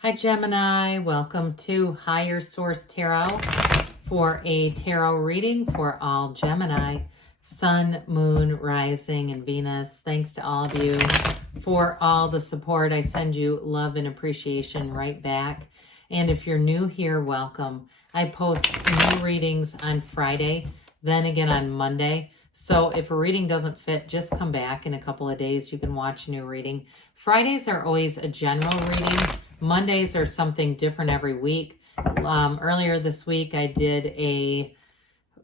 Hi Gemini, welcome to Higher Source Tarot for a tarot reading for all Gemini, Sun, Moon, Rising, and Venus. Thanks to all of you for all the support. I send you love and appreciation right back. And if you're new here, welcome. I post new readings on Friday, then again on Monday. So if a reading doesn't fit, just come back in a couple of days. You can watch a new reading. Fridays are always a general reading. Mondays are something different every week. Earlier this week, I did a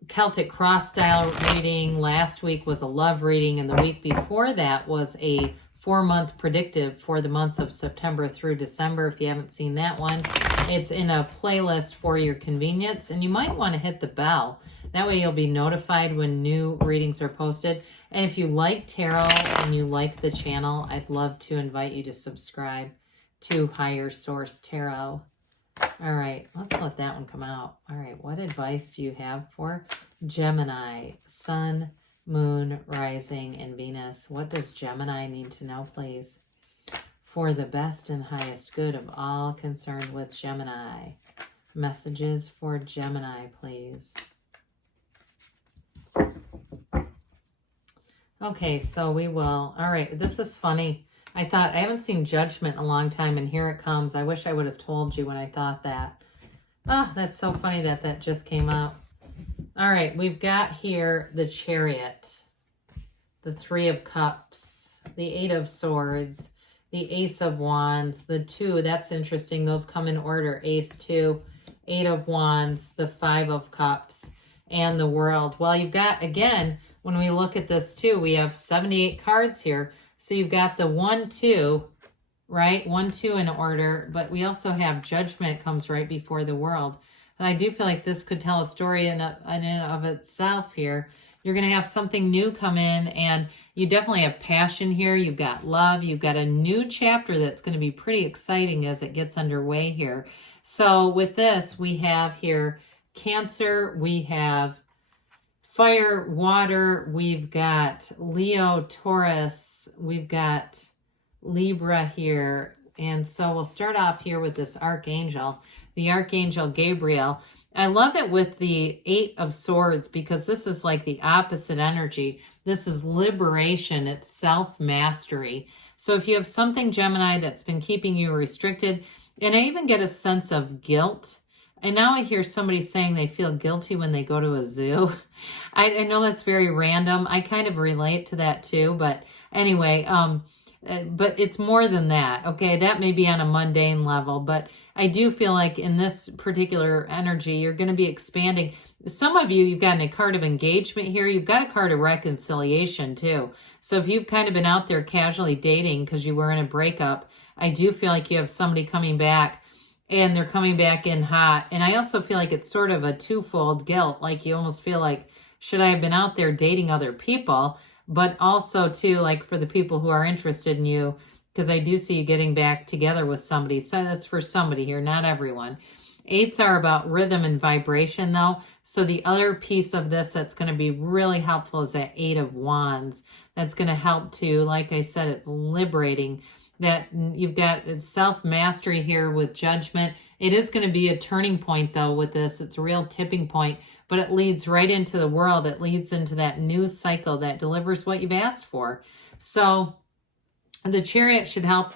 Celtic cross style reading. Last week was a love reading. And the week before that was a 4-month predictive for the months of September through December. If you haven't seen that one, it's in a playlist for your convenience. And you might want to hit the bell. That way you'll be notified when new readings are posted. And if you like tarot and you like the channel, I'd love to invite you to subscribe to Higher Source Tarot. All right, let's let that one come out. All right, what advice do you have for Gemini, Sun, Moon, Rising, and Venus? What does Gemini need to know, please, for the best and highest good of all concerned with Gemini? Messages for Gemini, please. Okay, so we will. All right, this is funny. I thought, I haven't seen Judgment in a long time, and here it comes. I wish I would have told you when I thought that. Oh, that's so funny that that just came out. All right, we've got here the Chariot, the Three of Cups, the Eight of Swords, the Ace of Wands, the Two. That's interesting. Those come in order. Ace, Two, Eight of Wands, the Five of Cups, and the World. Well, you've got, again, when we look at this too, we have 78 cards here. So you've got the 1, 2, right? 1, 2 in order, but we also have Judgment comes right before the World. And I do feel like this could tell a story in and of itself here. You're going to have something new come in, and you definitely have passion here. You've got love. You've got a new chapter that's going to be pretty exciting as it gets underway here. So with this, we have here Cancer, we have Fire, Water, we've got Leo, Taurus, we've got Libra here. And so we'll start off here with this Archangel, the Archangel Gabriel. I love it with the Eight of Swords because this is like the opposite energy. This is liberation. It's self-mastery. So if you have something, Gemini, that's been keeping you restricted, and I even get a sense of guilt. And now I hear somebody saying they feel guilty when they go to a zoo. I know that's very random. I kind of relate to that too. But anyway, but it's more than that. Okay, that may be on a mundane level. But I do feel like in this particular energy, you're going to be expanding. Some of you, you've got a card of engagement here. You've got a card of reconciliation too. So if you've kind of been out there casually dating because you were in a breakup, I do feel like you have somebody coming back. And they're coming back in hot. And I also feel like it's sort of a twofold guilt. Like you almost feel like, should I have been out there dating other people? But also too, like for the people who are interested in you, because I do see you getting back together with somebody. So that's for somebody here, not everyone. Eights are about rhythm and vibration though. So the other piece of this that's going to be really helpful is that Eight of Wands. That's going to help to, like I said, it's liberating. That you've got self-mastery here with Judgment. It is going to be a turning point, though, with this. It's a real tipping point, but it leads right into the World. It leads into that new cycle that delivers what you've asked for. So the Chariot should help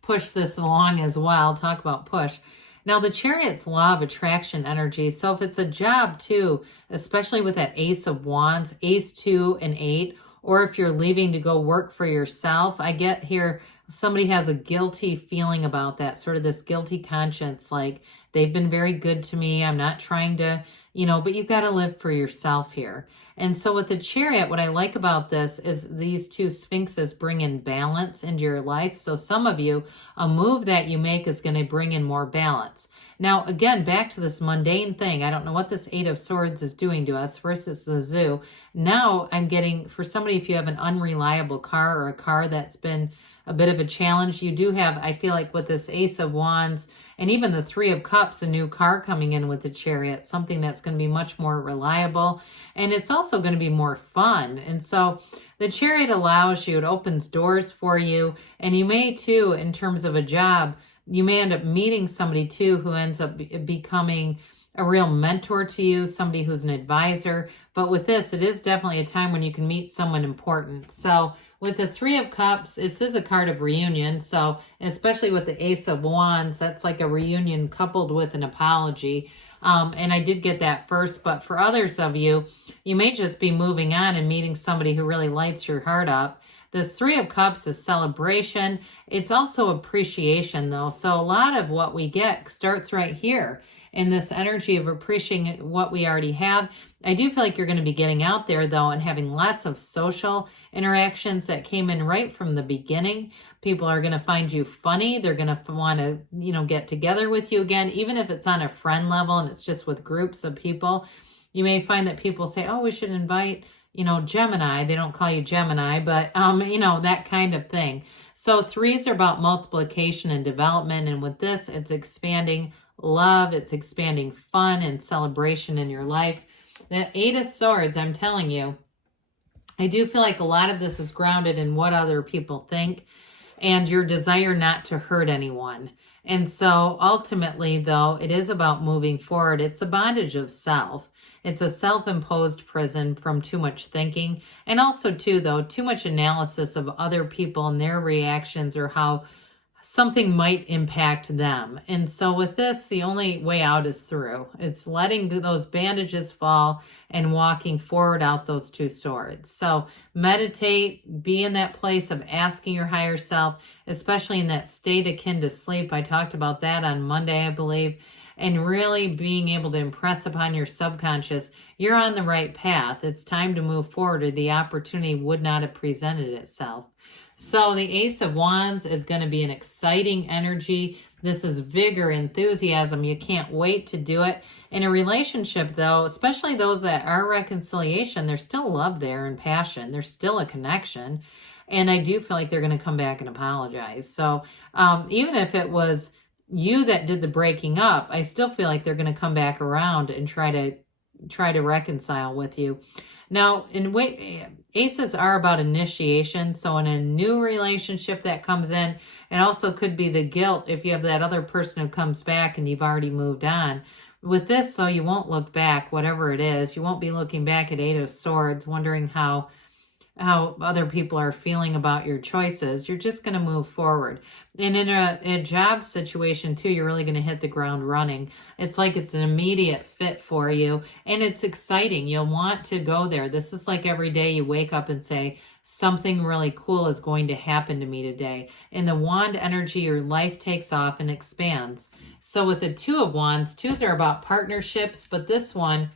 push this along as well. Talk about push. Now, the Chariot's law of attraction energy. So if it's a job, too, especially with that Ace of Wands, Ace, 2, and 8, or if you're leaving to go work for yourself, I get here somebody has a guilty feeling about that, sort of this guilty conscience, like they've been very good to me. I'm not trying to, but you've got to live for yourself here. And so with the Chariot, what I like about this is these two Sphinxes bring in balance into your life. So some of you, a move that you make is going to bring in more balance. Now, again, back to this mundane thing. I don't know what this Eight of Swords is doing to us. First, it's the zoo. Now I'm getting, for somebody, if you have an unreliable car or a car that's been a bit of a challenge, you do have, I feel like with this Ace of Wands and even the Three of Cups, a new car coming in with the Chariot, something that's going to be much more reliable. And it's also going to be more fun. And so the Chariot allows you, it opens doors for you. And you may too, in terms of a job, you may end up meeting somebody too who ends up becoming a real mentor to you, somebody who's an advisor. But with this, it is definitely a time when you can meet someone important. So with the Three of Cups, this is a card of reunion. So especially with the Ace of Wands, that's like a reunion coupled with an apology. And I did get that first, but for others of you, you may just be moving on and meeting somebody who really lights your heart up. This Three of Cups is celebration. It's also appreciation, though. So a lot of what we get starts right here in this energy of appreciating what we already have. I do feel like you're going to be getting out there, though, and having lots of social interactions that came in right from the beginning. People are going to find you funny. They're going to want to, get together with you again, even if it's on a friend level and it's just with groups of people. You may find that people say, oh, we should invite, Gemini. They don't call you Gemini, but, that kind of thing. So threes are about multiplication and development. And with this, it's expanding love. It's expanding fun and celebration in your life. The Eight of Swords, I'm telling you, I do feel like a lot of this is grounded in what other people think and your desire not to hurt anyone. And so ultimately, though, it is about moving forward. It's the bondage of self. It's a self-imposed prison from too much thinking. And also, too, though, too much analysis of other people and their reactions or how something might impact them. And so with this, the only way out is through. It's letting those bandages fall and walking forward out those two swords. So meditate, be in that place of asking your higher self, especially in that state akin to sleep. I talked about that on Monday, I believe, and really being able to impress upon your subconscious, you're on the right path. It's time to move forward, or the opportunity would not have presented itself. So the Ace of Wands is going to be an exciting energy. This is vigor, enthusiasm. You can't wait to do it. In a relationship, though, especially those that are reconciliation, there's still love there and passion. There's still a connection. And I do feel like they're going to come back and apologize. So even if it was you that did the breaking up, I still feel like they're going to come back around and try to reconcile with you. Now, aces are about initiation. So in a new relationship that comes in, it also could be the guilt if you have that other person who comes back and you've already moved on. With this, so you won't look back, whatever it is. You won't be looking back at Eight of Swords, wondering how other people are feeling about your choices. You're just going to move forward. And in a job situation too, you're really going to hit the ground running. It's like it's an immediate fit for you, and it's exciting. You'll want to go there. This is like every day you wake up and say, something really cool is going to happen to me today. In the wand energy, your life takes off and expands. So with the Two of Wands, twos are about partnerships, but this one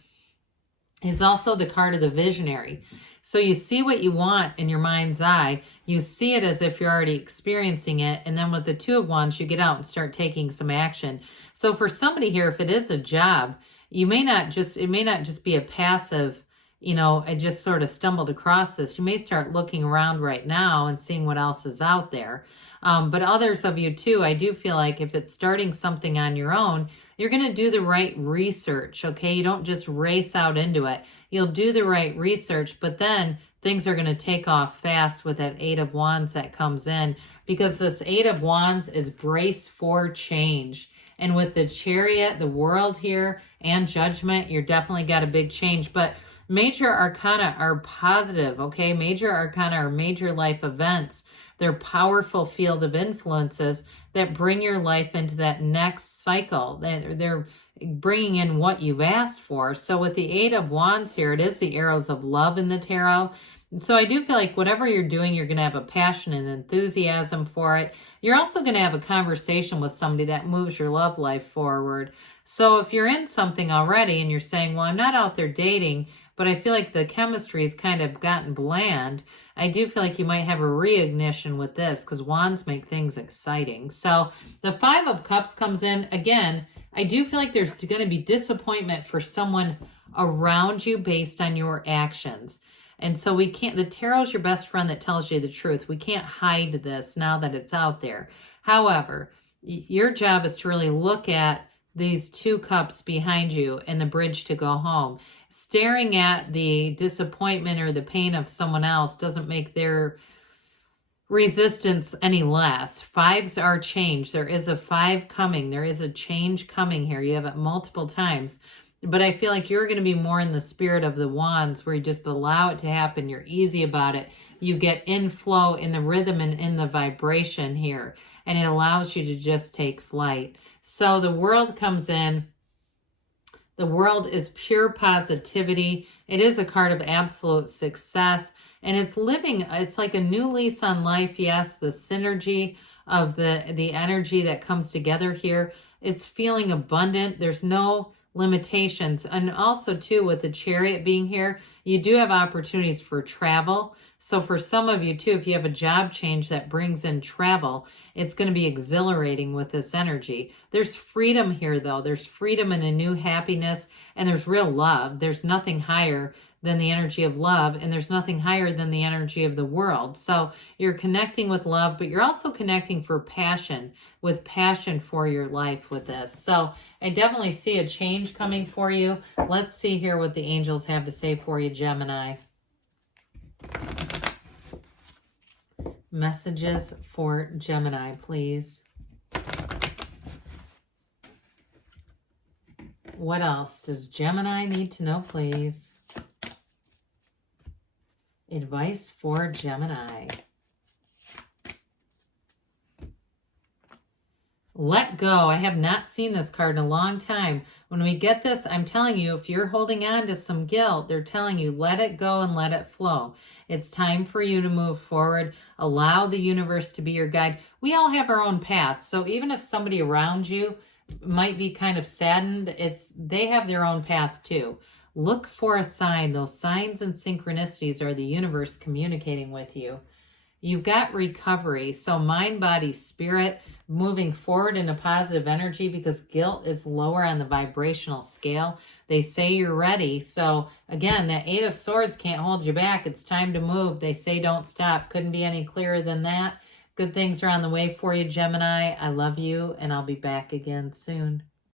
is also the card of the visionary. So you see what you want in your mind's eye. You see it as if you're already experiencing it. And then with the Two of Wands, you get out and start taking some action. So for somebody here, if it is a job, it may not just be a passive, I just sort of stumbled across this. You may start looking around right now and seeing what else is out there. But others of you too, I do feel like if it's starting something on your own, you're going to do the right research, okay? You don't just race out into it. You'll do the right research, but then things are going to take off fast with that Eight of Wands that comes in, because this Eight of Wands is brace for change. And with the Chariot, the World here, and Judgment, you're definitely got a big change. But major arcana are positive, okay? Major arcana are major life events. They're powerful field of influences that bring your life into that next cycle. They're bringing in what you've asked for. So with the Eight of Wands here, it is the arrows of love in the tarot. And so I do feel like whatever you're doing, you're going to have a passion and enthusiasm for it. You're also going to have a conversation with somebody that moves your love life forward. So if you're in something already and you're saying, well, I'm not out there dating, but I feel like the chemistry has kind of gotten bland, I do feel like you might have a reignition with this, because wands make things exciting. So the Five of Cups comes in. Again, I do feel like there's going to be disappointment for someone around you based on your actions. And so we can't, the tarot's your best friend that tells you the truth. We can't hide this now that it's out there. However, your job is to really look at these 2 cups behind you and the bridge to go home. Staring at the disappointment or the pain of someone else doesn't make their resistance any less. 5s are change. There is a 5 coming. There is a change coming here. You have it multiple times. But I feel like you're going to be more in the spirit of the wands, where you just allow it to happen. You're easy about it. You get inflow in the rhythm and in the vibration here. And it allows you to just take flight. So the world comes in. The world is pure positivity. It is a card of absolute success. And it's living, it's like a new lease on life. Yes, the synergy of the energy that comes together here. It's feeling abundant. There's no limitations. And also too, with the Chariot being here, you do have opportunities for travel. So for some of you too, if you have a job change that brings in travel, it's going to be exhilarating with this energy. There's freedom here though. There's freedom and a new happiness, and there's real love. There's nothing higher than the energy of love, and there's nothing higher than the energy of the world. So you're connecting with love, but you're also connecting for passion, with passion for your life with this. So I definitely see a change coming for you. Let's see here what the angels have to say for you, Gemini. Messages for Gemini, please. What else does Gemini need to know, please? Advice for Gemini. Let go. I have not seen this card in a long time. When we get this, I'm telling you, if you're holding on to some guilt, they're telling you, let it go and let it flow. It's time for you to move forward. Allow the universe to be your guide. We all have our own paths. So even if somebody around you might be kind of saddened, they have their own path too. Look for a sign. Those signs and synchronicities are the universe communicating with you. You've got recovery. So mind, body, spirit, moving forward in a positive energy, because guilt is lower on the vibrational scale. They say you're ready. So again, that 8 of Swords can't hold you back. It's time to move. They say don't stop. Couldn't be any clearer than that. Good things are on the way for you, Gemini. I love you, and I'll be back again soon.